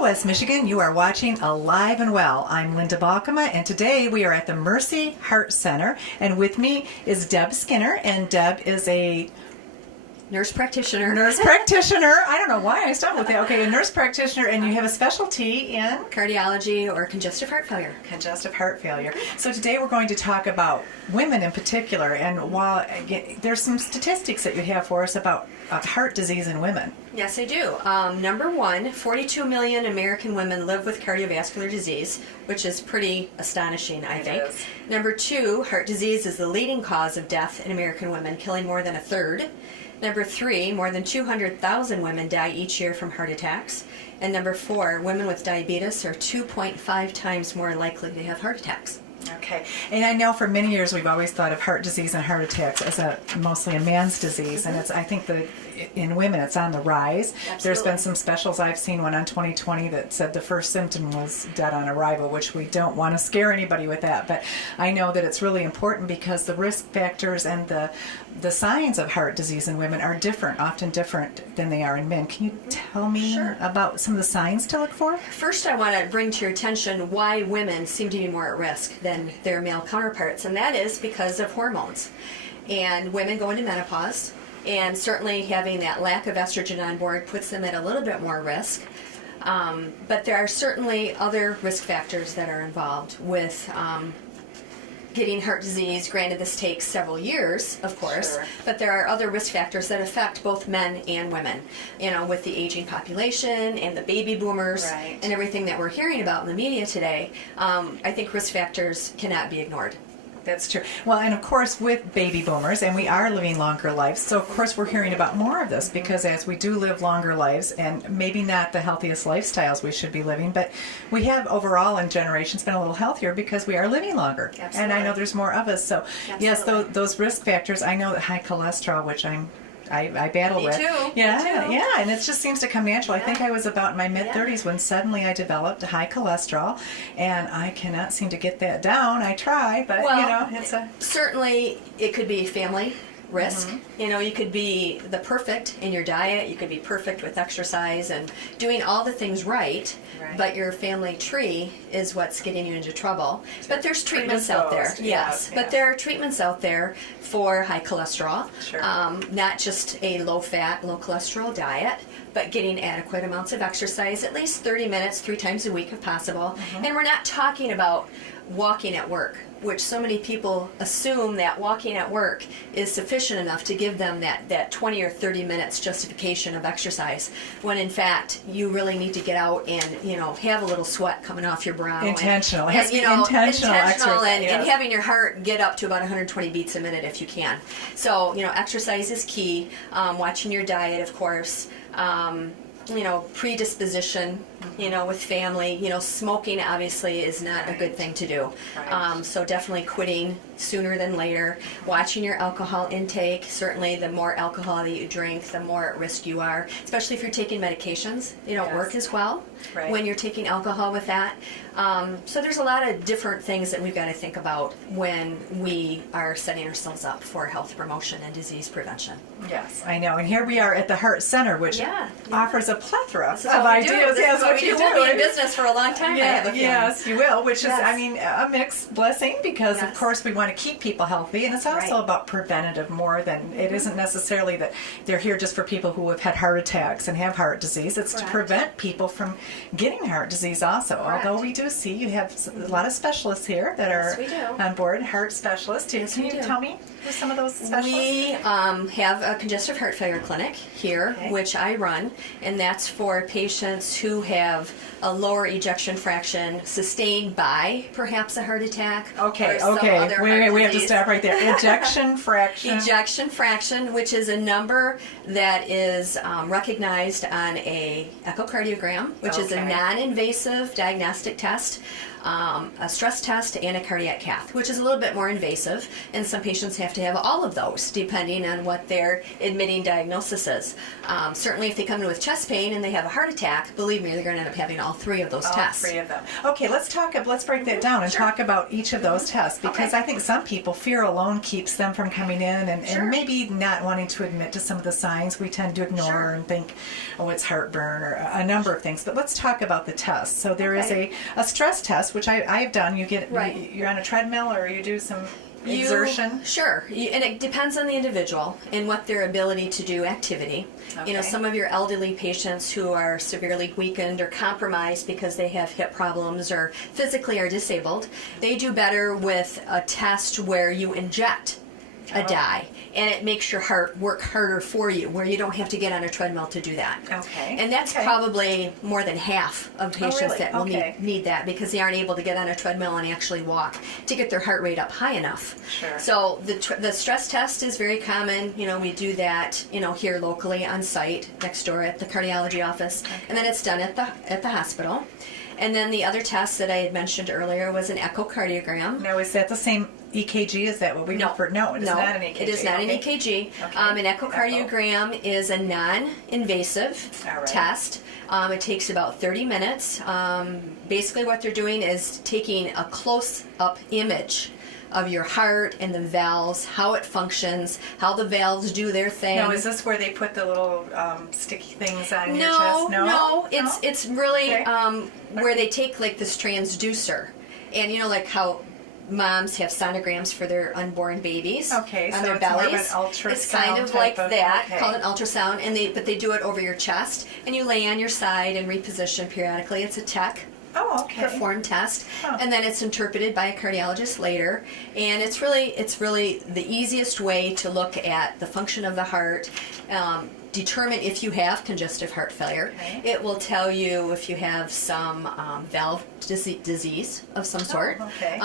West Michigan, you are watching Alive and Well. I'm Lynda Balkema, and today we are at the Mercy H.E.A.R.T Center, and with me is Deb Skinner, and Deb is a Nurse Practitioner. Nurse Practitioner. I don't know why I stopped with that. Okay, a Nurse Practitioner, and you have a specialty in? Cardiology or congestive heart failure. Congestive heart failure. So today we're going to talk about women in particular, and while there's some statistics that you have for us about heart disease in women. Yes, I do. Number one, 42 million American women live with cardiovascular disease, which is pretty astonishing, I think. Is. Number two, heart disease is the leading cause of death in American women, killing more than a third. Number three, more than 200,000 women die each year from heart attacks. And number four, women with diabetes are 2.5 times more likely to have heart attacks. Okay, and I know for many years we've always thought of heart disease and heart attacks as mostly a man's disease, and I think that in women it's on the rise. Absolutely. There's been some specials I've seen, one on 2020 that said the first symptom was death on arrival, which we don't want to scare anybody with that, but I know that it's really important because the risk factors and the signs of heart disease in women are different, often different than they are in men. Can you tell me about some of the signs to look for? First, I want to bring to your attention why women seem to be more at risk than their male counterparts, and that is because of hormones. And women go into menopause, and certainly having that lack of estrogen on board puts them at a little bit more risk. But there are certainly other risk factors that are involved with getting heart disease. Granted, this takes several years, of course, but there are other risk factors that affect both men and women. You know, with the aging population and the baby boomers and everything that we're hearing about in the media today, I think risk factors cannot be ignored. That's true. Well, and of course with baby boomers, and we are living longer lives, so of course we're hearing about more of this because as we do live longer lives, and maybe not the healthiest lifestyles we should be living, but we have overall in generations been a little healthier because we are living longer. Absolutely. And I know there's more of us. So yes, those risk factors, I know that high cholesterol, which I battle with. Me too. Yeah, and it just seems to come natural. I think I was about in my mid-30s when suddenly I developed high cholesterol, and I cannot seem to get that down. I try, but it's certainly it could be family risk. You know, you could be the perfect in your diet, you could be perfect with exercise and doing all the things right. But your family tree is what's getting you into trouble. But there's treatments out there. Yes, but there are treatments out there for high cholesterol. Not just a low-fat, low-cholesterol diet, but getting adequate amounts of exercise, at least 30 minutes, 3 times a week if possible. And we're not talking about walking at work, which so many people assume that walking at work is sufficient enough to give them that 20 or 30 minutes justification of exercise, when in fact you really need to get out and have a little sweat coming off your brow. Intentional. And, intentional exercise. And having your heart get up to about 120 beats a minute if you can. So, exercise is key. Watching your diet, of course. Predisposition, with family. Smoking obviously is not a good thing to do. So definitely quitting sooner than later. Watching your alcohol intake. Certainly the more alcohol that you drink, the more at risk you are, especially if you're taking medications. They don't work as well when you're taking alcohol with that. So there's a lot of different things that we've got to think about when we are setting ourselves up for health promotion and disease prevention. Yes, I know. And here we are at the H.E.A.R.T Center, which offers a plethora of ideas. This is what what we you do. We'll be in business for a long time. I have a feeling. Yes, you will, which Yes. is, I mean, a mixed blessing because, of Yes. course, we want to keep people healthy, and it's also Right. about preventative more than, it isn't necessarily that they're here just for people who have had heart attacks and have heart disease. It's Correct. to prevent people from getting heart disease also. Correct. Although we do see you have a lot of specialists here that Yes, are we do. on board, heart specialists. Yes, Can we you do. tell me who some of those specialists? We have a congestive heart failure clinic here, Okay. which I run, and that's for patients who have a lower ejection fraction sustained by perhaps a heart attack. Okay, or some okay. other Wait, heart we have to disease. stop right there. Ejection fraction. Ejection fraction, which is a number that is recognized on a echocardiogram, which is a Okay. non-invasive diagnostic test, a stress test, and a cardiac cath, which is a little bit more invasive, and some patients have to have all of those depending on what their admitting diagnosis is. Certainly if they come in with chest pain and they have a heart attack, believe me, they're going to end up having all three of those All tests. three of them. Okay, let's break that down and Sure. talk about each of those tests because Okay. I think some people, fear alone keeps them from coming in Sure. and maybe not wanting to admit to some of the signs we tend to ignore Sure. and think, oh, it's heartburn or a number of things. But let's talk about the tests. So there is Okay. a stress test, which I've done. You get, Right. you're on a treadmill or you do some exertion. Sure, and it depends on the individual and what their ability to do activity. You know, Okay. some of your elderly patients who are severely weakened or compromised because they have hip problems or physically are disabled, they do better with a test where you inject a dye and it makes your heart work harder for you, where you don't have to get on a treadmill to do that. Okay. And that's Okay. probably more than half of patients really? that will Okay. need that because they aren't able to get on a treadmill and actually walk to get their heart rate up high enough. Sure. So the stress test is very common. You know, we do that, you know, here locally on site next door at the cardiology office, and then it's done at the hospital. And then the other test that I had mentioned earlier was an echocardiogram. Now, is that the same EKG? Is that what we refer? No, it is not an EKG. It is not an Okay. EKG. Okay. An echocardiogram is a non-invasive All right. test. It takes about 30 minutes. Basically what they're doing is taking a close-up image of your heart and the valves, how it functions, how the valves do their thing. Now, is this where they put the little sticky things on your No, chest? no, it's really Okay. where they take like this transducer, and you know, like how moms have sonograms for their unborn babies Okay, on so their it's more of bellies. an ultrasound It's kind of type like of- that, okay. called an ultrasound, and but they do it over your chest, and you lay on your side and reposition periodically. It's a tech Oh, okay. performed test, Huh. and then it's interpreted by a cardiologist later. And it's really the easiest way to look at the function of the heart. Determine if you have congestive heart failure. Okay. It will tell you if you have some valve disease of some sort. okay.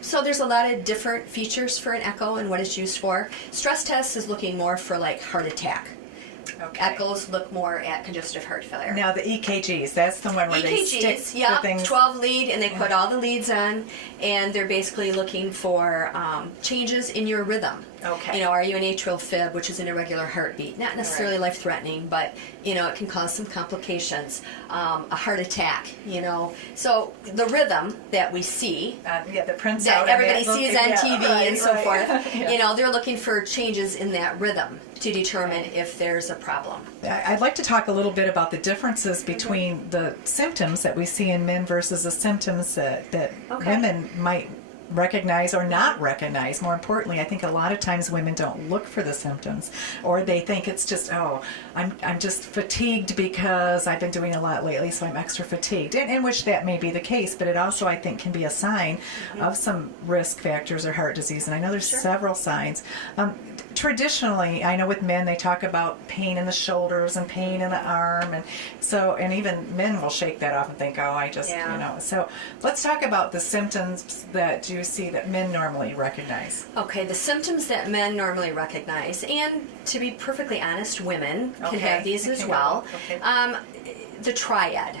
So there's a lot of different features for an echo and what it's used for. Stress test is looking more for like heart attack. Okay. Echoes look more at congestive heart failure. Now, the EKGs, that's the one where they stick EKGs, the yeah, things. 12 lead, and they put all the leads on, and they're basically looking for changes in your rhythm. Okay. You know, are you an atrial fib, which is an irregular heartbeat? Not necessarily life-threatening, but, you know, it can cause some complications. A heart attack, you know. So the rhythm that we see, Yeah, the prints that out. everybody and sees yeah, on TV right, and so right. forth, Yeah. you know, they're looking for changes in that rhythm to determine if there's a problem. I'd like to talk a little bit about the differences between the symptoms that we see in men versus the symptoms that Okay. women might recognize or not recognize. More importantly, I think a lot of times women don't look for the symptoms, or they think it's just, oh, I'm just fatigued because I've been doing a lot lately, so I'm extra fatigued. And in which that may be the case, but it also, I think, can be a sign of some risk factors or heart disease. And I know there's several signs. Traditionally, I know with men they talk about pain in the shoulders and pain in the arm, and even men will shake that off and think, oh, I just, Yeah. you know. So let's talk about the symptoms that you see that men normally recognize. Okay, the symptoms that men normally recognize, and to be perfectly honest, women can Okay, have these I as can well. go. Okay. The triad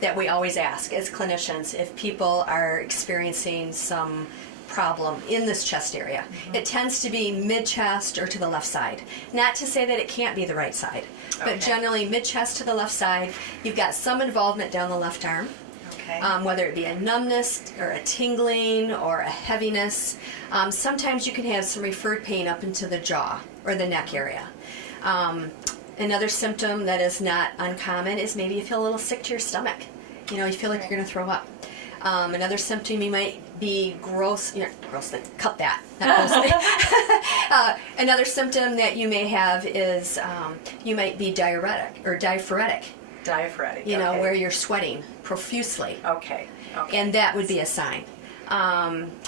that we always ask as clinicians if people are experiencing some problem in this chest area. It tends to be mid-chest or to the left side. Not to say that it can't be the right side, but Okay. generally mid-chest to the left side. You've got some involvement down the left arm. Okay. Whether it be a numbness or a tingling or a heaviness. Sometimes you can have some referred pain up into the jaw or the neck area. Another symptom that is not uncommon is maybe you feel a little sick to your stomach. You know, you feel like you're going to throw up. Another symptom you might be grossly, cut that. Not grossly. Another symptom that you may have is you might be diaphoretic. Diaphoretic. You know, where you're sweating profusely. Okay. And that would be a sign.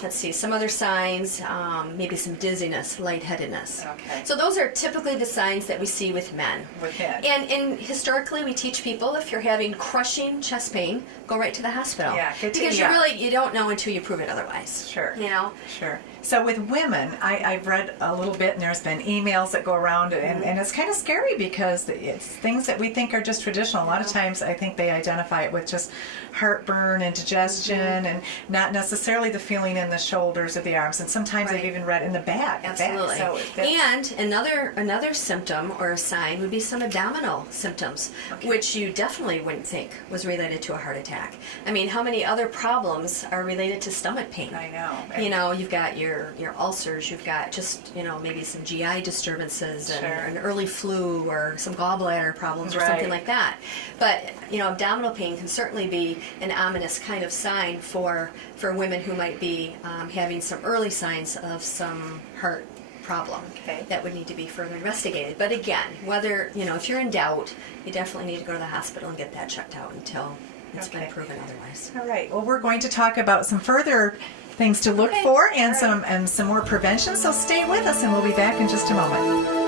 Let's see, some other signs, maybe some dizziness, lightheadedness. Okay. So those are typically the signs that we see with men. With men. And historically, we teach people if you're having crushing chest pain, go right to the hospital. Yeah, get to because ER. you don't know until you prove it otherwise. Sure. You know. Sure. So with women, I've read a little bit, and there's been emails that go around, and it's kind of scary because it's things that we think are just traditional. A lot of times, I think they identify it with just heartburn, indigestion, and not necessarily the feeling in the shoulders or the arms. And sometimes I've even read in the back. Absolutely. So and another symptom or a sign would be some abdominal symptoms, which you definitely wouldn't think was related to a heart attack. I mean, how many other problems are related to stomach pain? I know. You know, you've got your ulcers, you've got just, you know, maybe some GI disturbances and an early flu or some gallbladder problems or something like that. But, you know, abdominal pain can certainly be an ominous kind of sign for women who might be having some early signs of some heart problem that would need to be further investigated. But again, whether, you know, if you're in doubt, you definitely need to go to the hospital and get that checked out until it's been proven otherwise. All right. Well, we're going to talk about some further things to look for and some more prevention. So stay with us, and we'll be back in just a moment.